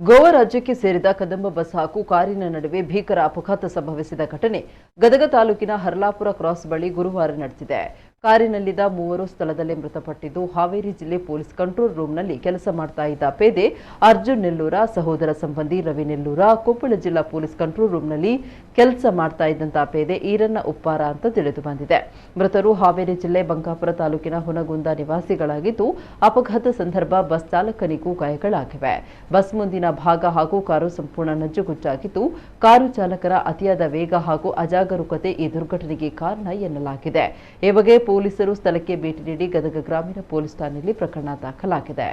ಗೋವಾ ರಾಜ್ಯಕ್ಕೆ ಸೇರಿದ ಕದಂಬ ಬಸ್ ಹಾಗೂ ಕಾರಿನ ನಡುವೆ ಭೀಕರ ಅಪಘಾತ ಸಂಭವಿಸಿದ ಘಟನೆ ಗದಗ ತಾಲೂಕಿನ ಹರ್ಲಾಪುರ ಕ್ರಾಸ್ ಬಳಿ ಗುರುವಾರ ನಡೆದಿದೆ. ಕಾರಿನಲ್ಲಿದ್ದ ಮೂವರು ಸ್ಥಳದಲ್ಲೇ ಮೃತಪಟ್ಟಿದ್ದು, ಹಾವೇರಿ ಜಿಲ್ಲೆ ಪೊಲೀಸ್ ಕಂಟ್ರೋಲ್ ರೂಮ್ನಲ್ಲಿ ಕೆಲಸ ಮಾಡ್ತಾ ಇದ್ದ ಪೇದೆ ಅರ್ಜುನ್ ನೆಲ್ಲೂರ, ಸಹೋದರ ಸಂಬಂಧಿ ರವಿ ನೆಲ್ಲೂರ, ಕೊಪ್ಪಳ ಜಿಲ್ಲಾ ಪೊಲೀಸ್ ಕಂಟ್ರೋಲ್ ರೂಮ್ನಲ್ಲಿ ಕೆಲಸ ಮಾಡ್ತಾ ಇದ್ದಂತ ಪೇದೆ ಈರಣ್ಣ ಉಪ್ಪಾರ ಅಂತ ತಿಳಿದು ಬಂದಿದೆ. ಮೃತರು ಹಾವೇರಿ ಜಿಲ್ಲೆ ಬಂಕಾಪುರ ತಾಲೂಕಿನ ಹುನಗುಂದ ನಿವಾಸಿಗಳಾಗಿದ್ದು, ಅಪಘಾತ ಸಂದರ್ಭ ಬಸ್ ಚಾಲಕನಿಗೂ ಗಾಯಗಳಾಗಿವೆ. ಬಸ್ ಮುಂದಿನ ಭಾಗ ಹಾಗೂ ಕಾರು ಸಂಪೂರ್ಣ ನಜ್ಜುಗುಜ್ಜಾಗಿದ್ದು, ಕಾರು ಚಾಲಕರ ಅತಿಯಾದ ವೇಗ ಹಾಗೂ ಅಜಾಗರೂಕತೆ ಈ ದುರ್ಘಟನೆಗೆ ಕಾರಣ ಎನ್ನಲಾಗಿದೆ. ಈ ಬಗ್ಗೆ ಪೊಲೀಸರು ಸ್ಥಳಕ್ಕೆ ಭೇಟಿ ನೀಡಿ ಗದಗ ಗ್ರಾಮೀಣ ಪೊಲೀಸ್ ಠಾಣೆಯಲ್ಲಿ ಪ್ರಕರಣ ದಾಖಲಾಗಿದೆ.